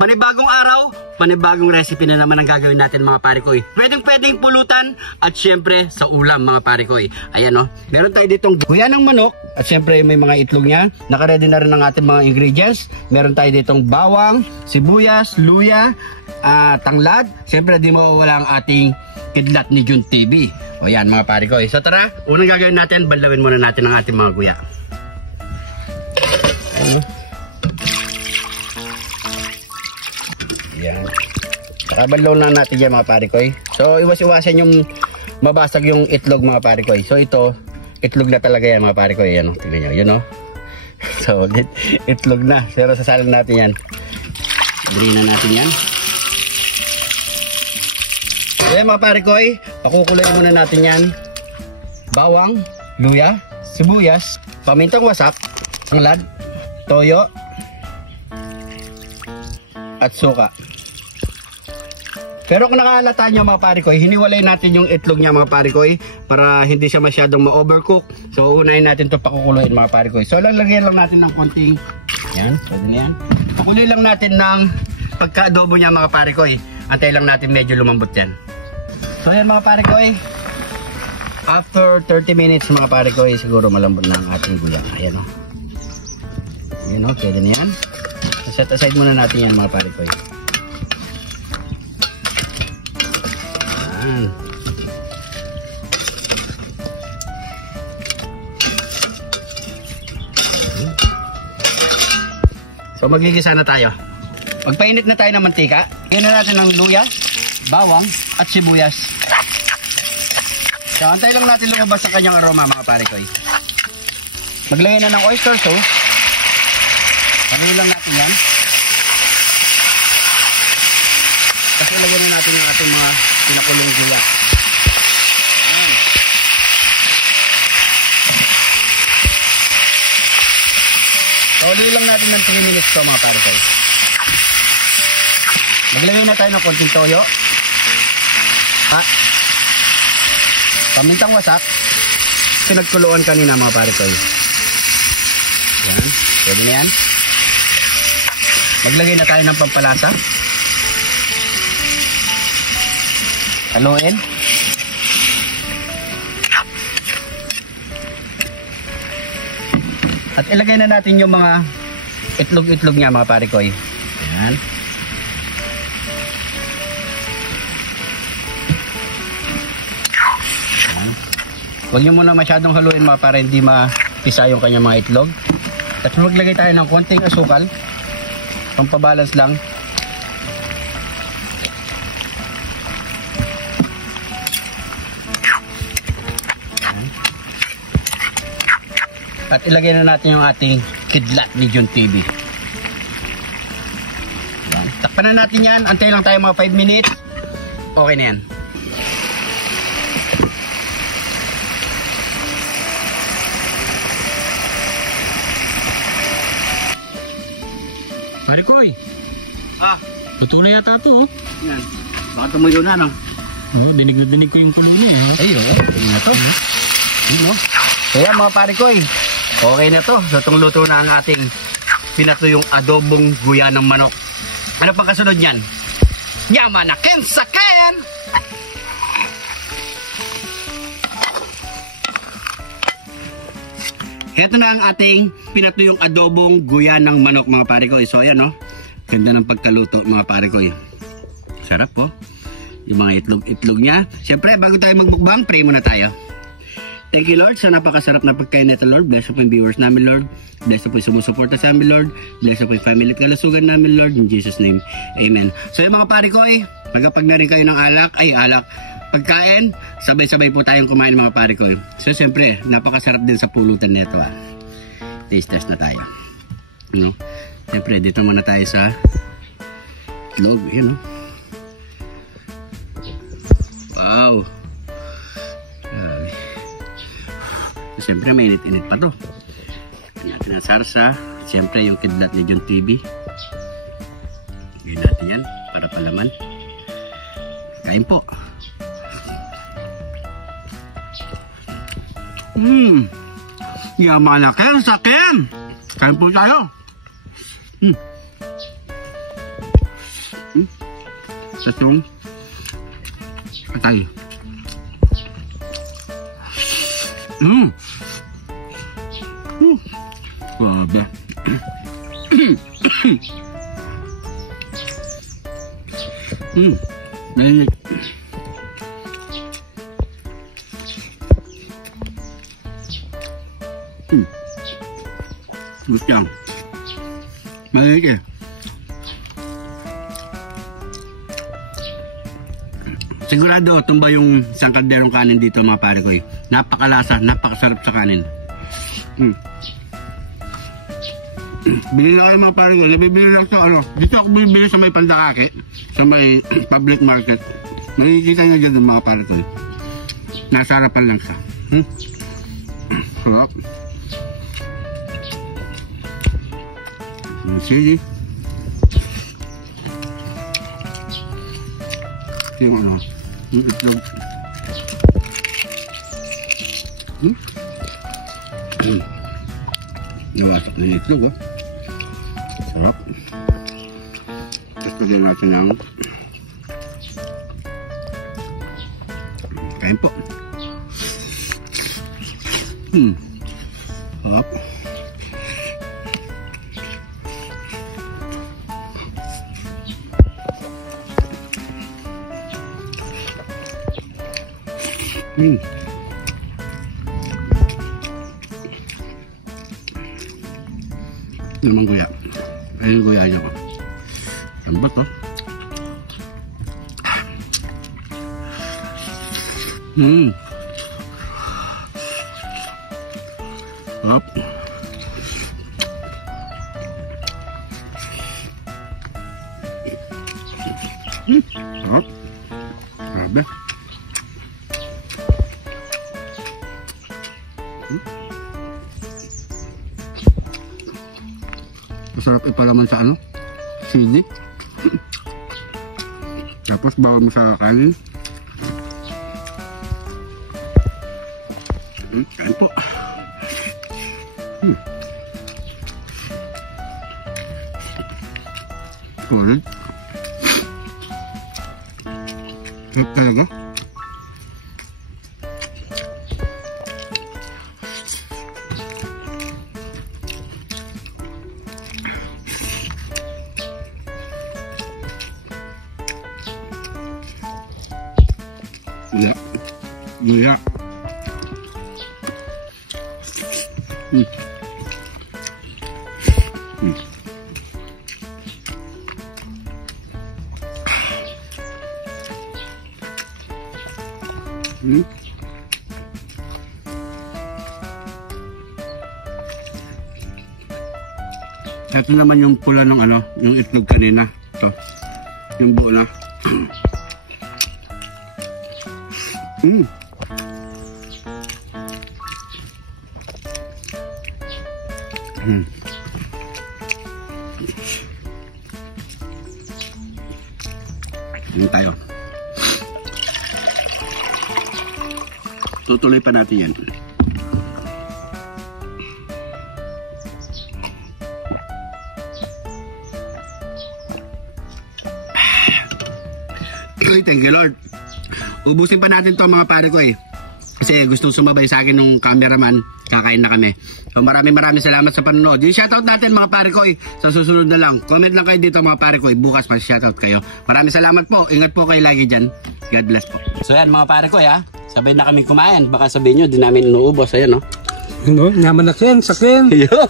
Panibagong araw, panibagong recipe na naman ang gagawin natin mga pare ko. Pwedeng pulutan at syempre sa ulam mga pare ko. Ayan o, meron tayo ditong guya ng manok at syempre may mga itlog niya. Nakaready na rin ang ating mga ingredients. Meron tayo ditong bawang, sibuyas, luya, tanglad. Syempre di mawawala ang ating kidlat ni Jun TV. O yan mga pare ko. So tara, unang gagawin natin, balawin muna natin ang ating mga guya. Yan. Nakabanlaw na natin yan mga pare ko. So iwas-iwasan yung mabasag yung itlog mga pare ko. So ito, itlog na talaga yan mga pare ko. Yan o, tingnan nyo, yun o. So itlog na. Pero sasalin natin yan. Dali na natin yan. Ayan mga pare ko, pakukulayin muna natin yan. Bawang, luya, sibuyas, pamintang wasak, tanglad, toyo, at suka. Pero kung nakahalata nyo mga pare ko, hiniwalay natin yung itlog niya mga pare ko para hindi siya masyadong ma-overcook. So unahin natin ito pakukuluin mga pare ko. So lalagyan lang natin ng konting, yan, pwede na yan. Pakuloy lang natin ng pagka-adobo niya mga pare ko. Antay lang natin medyo lumambot yan. So yan mga pare ko, after 30 minutes mga pare ko, siguro malambot na ang ating guya. Ayan o. Ayan o, pwede na yan. Set aside muna natin yan mga pare ko. Ayan. So magigisa na tayo. Magpainit na tayo ng mantika. Lagyan na natin ng luya, bawang at sibuyas. So antay lang natin lumabas sa kanyang aroma mga pare ko. Maglagay na ng oyster sauce. Haluin lang natin yan. Kasi lagyan na natin yung ating mga pinakulong guya. Ayan. So haluin lang natin ng 3 minutes to mga pare ko. Maglagay na tayo ng konting toyo. Pamintang wasak. Pinagkuluan kanina mga pare ko. Yan. Pwede na yan. Maglagay na tayo ng pampalasa. Haluin. At ilagay na natin yung mga itlog-itlog niya mga pare ko. Yan. Huwag nyo muna masyadong haluin mga para hindi mapisa yung kanyang mga itlog. At maglagay tayo ng konting asukal. Pampabalance lang. At ilagay na natin yung ating kidlat ni Jun TV. Yan. Takpan na natin yan. Antay lang tayo mga 5 minutes. Okay na yan. Pare ko tutuloy yata ito Yan. Baka tumuyo na no? Dinig na dinig ko yung tuloy niya Ay tingnan na to. Yun Kaya mga pare ko okay na to. So itong luto na ang ating pinatuyong adobong guya ng manok. Ano pang kasunod niyan? Yaman na ken sa ken! Ito na ang ating pinatuyong adobong guya ng manok mga pare ko. So ayan ganda ng pagkaluto mga pare ko. Sarap po. Yung mga itlog niya. Siyempre bago tayo magmukbang, pray muna tayo. Thank you Lord sa napakasarap na pagkain nito Lord. Bless po yung viewers namin Lord. Bless po yung sumusuporta sa amin Lord. Bless po yung family at kalusugan namin Lord. In Jesus name, Amen. So yung mga pare ko magkapag na rin kayo ng pagkain, sabay-sabay po tayong kumain mga pare ko. So siyempre, napakasarap din sa pulutan nito Taste test na tayo. Siyempre, dito muna tayo sa itlog. Yan Wow! Siyempre, may init-init pa to. Yan natin ang sarsa. Siyempre, yung kidlat ni Jun TV. Gawin natin yan para palaman. Kain po. Yaman na ken sa ken. Kain po tayo. Sa itong atay. Grabe. Malinit. Gusto yan. Malinit eh. Sigurado, tumba yung isang kalderong kanin dito mga pare ko eh. Napakalasa, napakasarap sa kanin. Bili na kayo mga pare ko. Nabibili lang sa ano. Dito ako bibili sa may Pandakake. Sa may public market. Makikita nyo dyan mga pare ko eh. Nasa harapan lang siya. Sarap. Sili. Yung ano. Yung itlog. Nawasak na yung itlog, oh. Sarap. Tapos lagyan natin ng kain po. Sarap. Ito naman guya. Ayun yung guya niya ko. Ang bato. Sarap. Sarap. Grabe. Masarap ipalaman sa ano? Sili. Tapos bawal mo sa kanin. Kain po. Solid. Sarap talaga. Iya. Iya. Ito naman yung pula ng ano, yung itlog kanina. Ito. Yung buo na. Yun tayo. Tutuloy pa natin yan. Thank you Lord. Ubusin pa natin to mga pare ko eh. Kasi gustong sumabay sa akin nung cameraman. Kakain na kami. So maraming salamat sa panonood. Yung shoutout natin mga pare ko eh. Sa susunod na lang. Comment lang kayo dito mga pare ko eh. Bukas pa shoutout kayo. Maraming salamat po. Ingat po kayo lagi dyan. God bless po. So yan mga pare ko ha. Sabay na kami kumain. Baka sabihin nyo di namin inuubos. Ayan no. Ano? Naman na kin. Sakin. Yun.